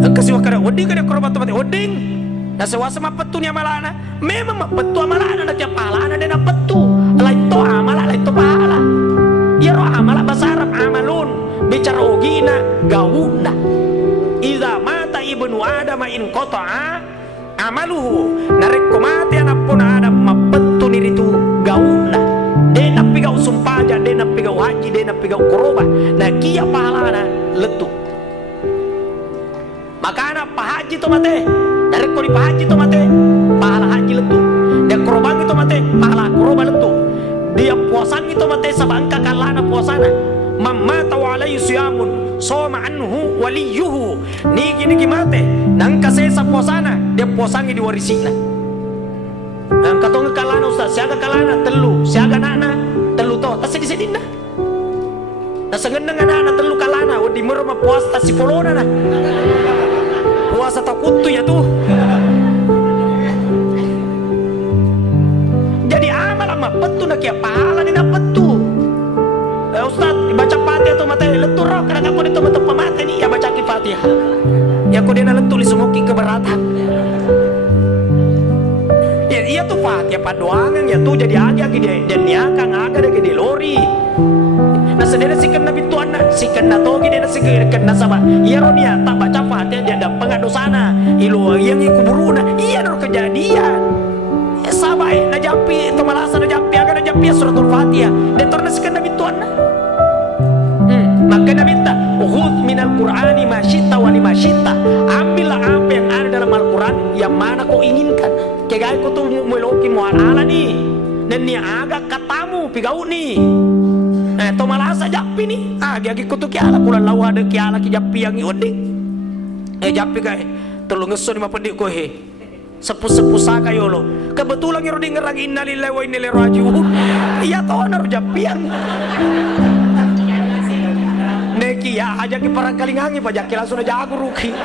Kasi wakada oding kada korban tempat oding. Na sewasa mapetu ni amalana. Memang mapetu amalana na tiap pahalana dan mapetu. Lai to amala lai to pahala. Ya roh amala bahasa Arab amalun. Bicara ogina gauna. Idza mata ibnu Adam in qata'a amaluhu. Narek mati anak pun Adam mapetu ni itu gauna. Dena pigau sumpaja, dena pigau haji, dena pigau koroba. Nah kia pahalana letu. Makana pahaji to mate. Dari kau di pahaji to mate, pahala haji letu. Dia korban itu mate, pahala koroba letu. Dia puasan itu mate sabangka kalana puasana. Mamma tawalai siyamun soma anhu waliyuhu. Niki mate, nang kasesa puasana, dia puasangi diwarisina. Nang katong kalana ustaz, siaga kalana telu, siaga nana telu to, tas sedih nah. Nasengendeng anak telu kalana, di merma puas tas sipolona nah. Puasa takutu ya tuh. Jadi amal ama petu nak ya pahala ni nak petu. Ustaz baca Fatihah tu mata letu roh kadang aku itu mata pemata ni ya baca Fatihah. Ya aku dia nak letu li semoki keberatan. Ya iya tuh Fatihah paduangan ya tuh jadi agi dia dan niakang aga dia di lori. Nah sendiri si kena bituan si kena togi dia si kena sama iya ronia tak baca Fatihah dia ada pengadosana ilu yang ikuburuna iya nor kejadian ya sabai na japi to malasa na japi aga na japi suratul Fatihah dan torna si kena bituan maka nabi ta khudh minal qur'ani ma syi'ta wa lima syi'ta ambillah apa yang ada dalam Al-Quran yang mana kau inginkan kayak aku tuh meloki mualala nih dan ni aga katamu pigau nih. To malasa japi ni agi kutu kiala kula lau ada kiala ki japi yang iuding japi kai telu ngeso ni mapedik ko he sepu-sepu saka yolo kebetulan ngiroding ngerang innalillahi wa inna ilaihi rajiun iya to nar japi yang neki ya aja ki parang kalingangi pa jaki langsung aja aku ruki